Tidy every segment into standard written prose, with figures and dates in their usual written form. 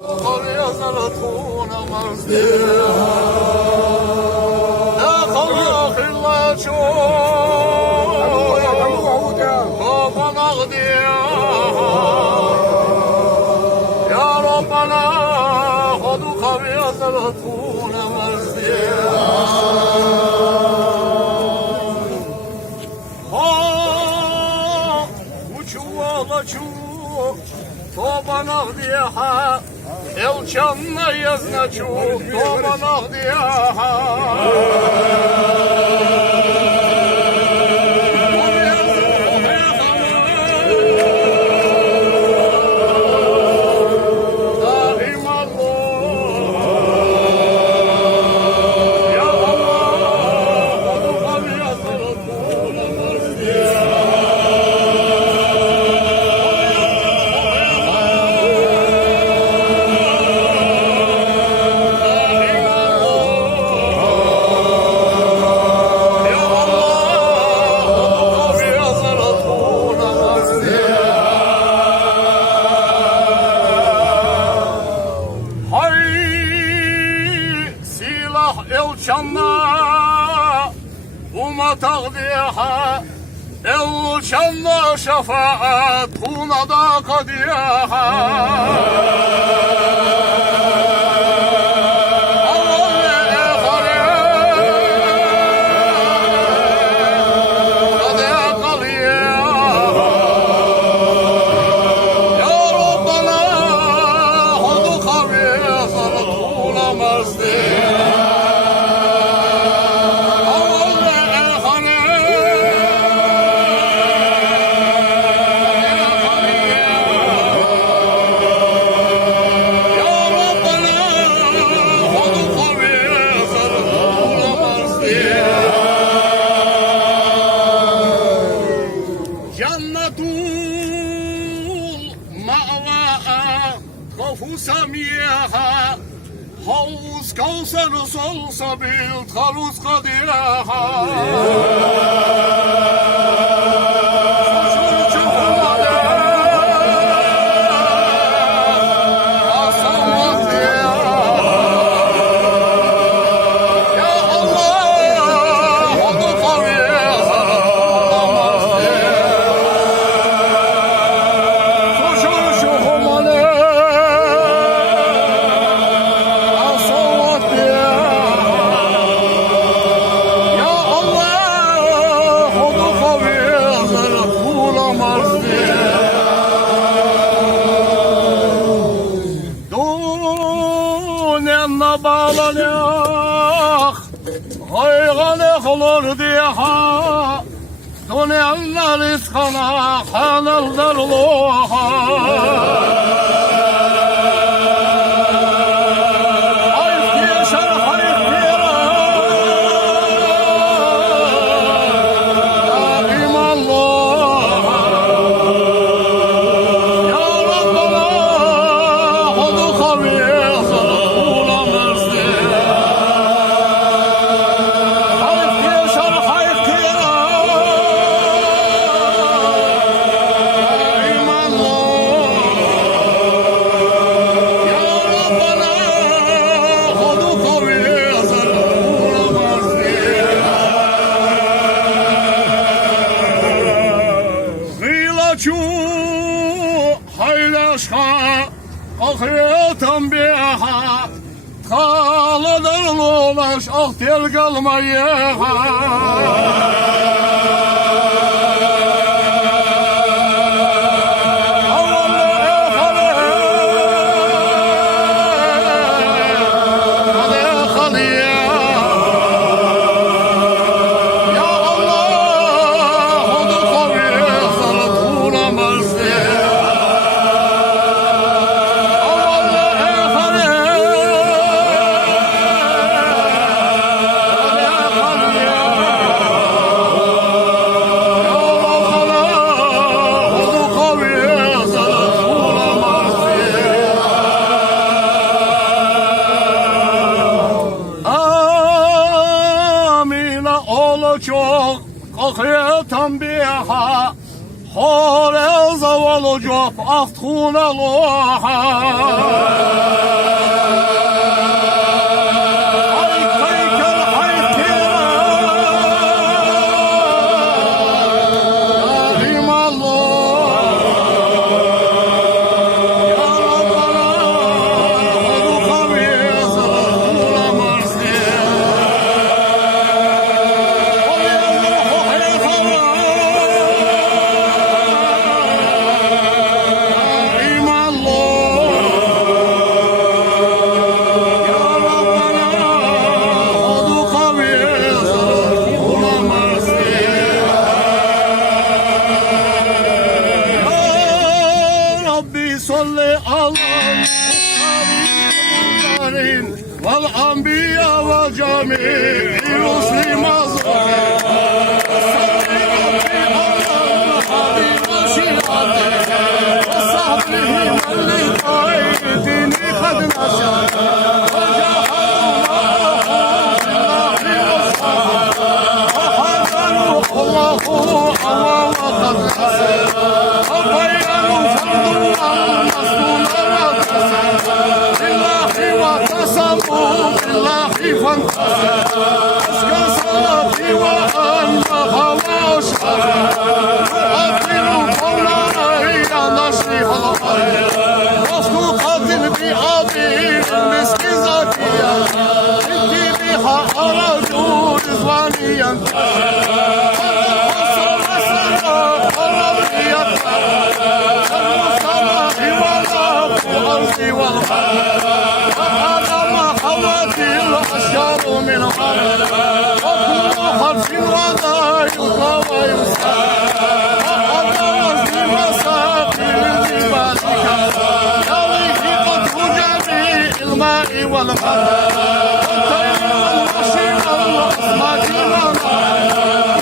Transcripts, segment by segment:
قل يزرتون مزديا يا خلاق الله شوف نغديا يا ربنا خذك يزرتون مزديا Тоба нагдиха, елчанна я значу, тоба нагдиха. Elçanla umma tağdiha Elçanla şefaat kuna da kadiha سميها حوز كوثر صلصبيل خلوص قديرها bağlanık haygalık olur diha dünyanlar iskana kanaldır loha Ahiretten biha Kaladır lulaş ah tel kalmayı çok ahiretten biha Hore والجوف أفتخون الله صلي على المختارين والأنبياء وجميع رسل مظهر صلي ربي على الحبيب وشيعته وصحبه من لقائدين قد نشر وجاهدوا الله وقد نصر وبينوا فرض بالله وتصفوا بالله فانتصر أزكى صلاتي وأنها وأشهر يؤثر قولاي يا نشيح الخير مصدوقة بأبي المسك زكية انت بها أرجو رضواني ينتشر وهذا ما حوت الأشجار من غرب وكل حرف وذا يطلى ويسار وهذا وزن مساقي الجبال يرويه قطر جميع الماء والغرب والطير والوحش والأسماك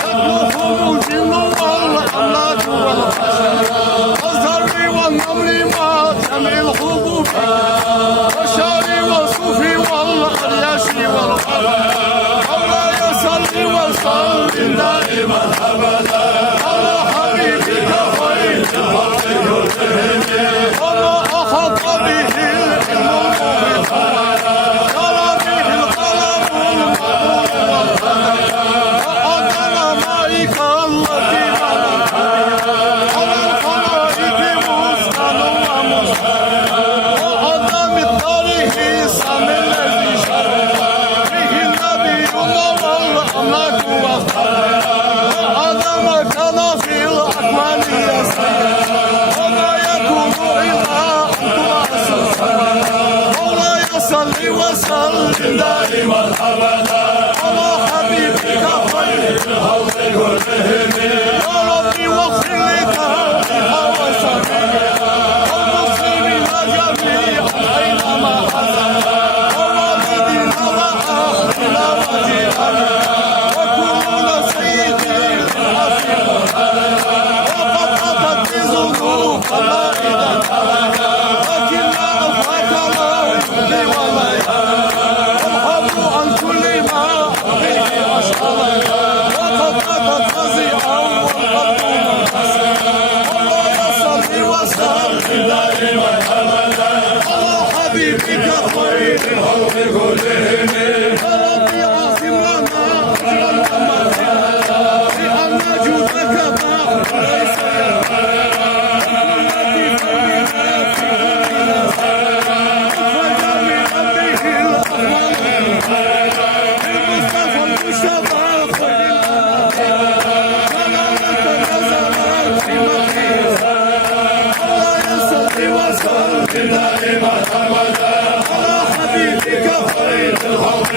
يطلبه الجن والأملاك والحشر والزرع والنمل ما جمع الحبوب والشعر والصوف والأرياش والقمر مولاي صل وسلم دائما أبدا على حبيبك خير الخلق كلهم وما أحاط به العلم المحيط جرى به القلم المأمور والقدر وأذن مائك التي على الخلائق مسكن وسلم دائما أبدا على حبيبك خير الخلق كلهم يا ربي واغفر لتاريخها وسبيلها والمسلمين جميعا أينما حزن ووالدينا وأهلنا وجيراننا وكلنا سيدي للحفيظ وقد أتت بذنوب فائدة أبدا لكن لا أفاك لا يهدي ولا والحب عن كل ما به أشهر وقد أتت فزيعا والقلب منكسر والله صل وسلم دائما أبدا على حبيبك خير الخلق كلهم يا ربي عاصم لنا أجرا ومغفرة لأن جودك بحر ليس ينفع التي فمنا في كلنا فجميعا به الأهوال المصطفى المجتبى خير الأنام سلامة نزلت في مكة الله يصلي وسلم دائما أبدا على حبيبك خير الخلق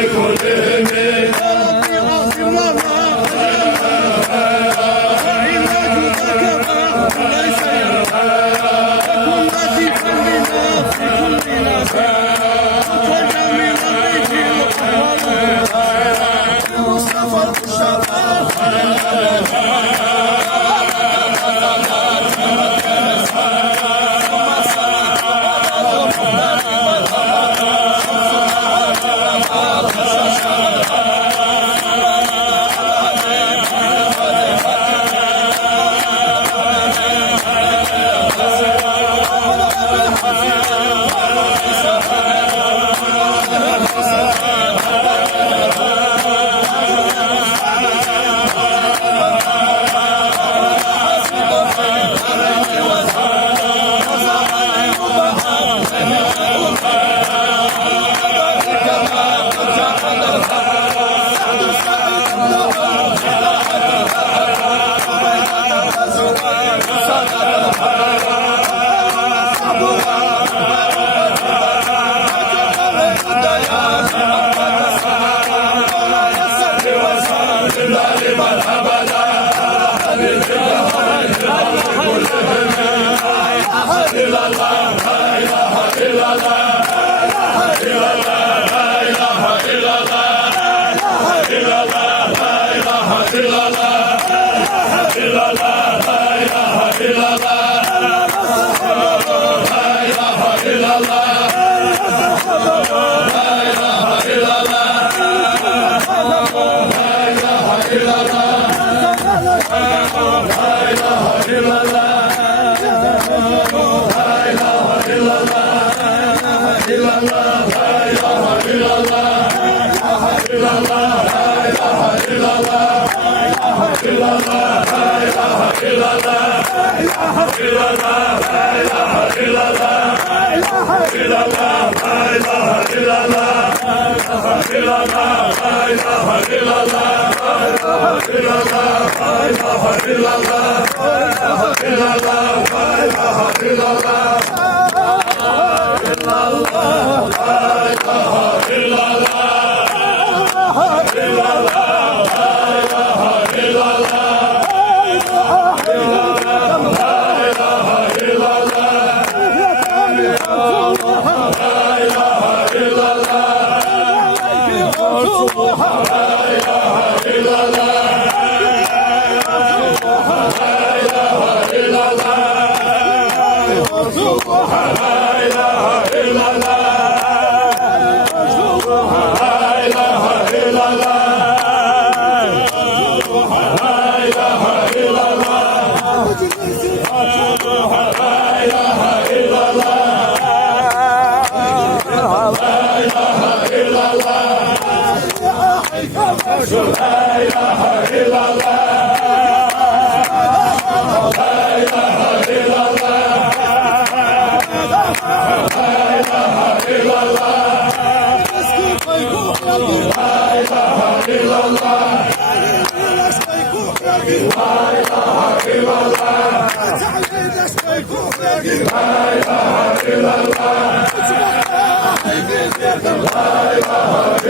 La ilahe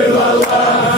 illallah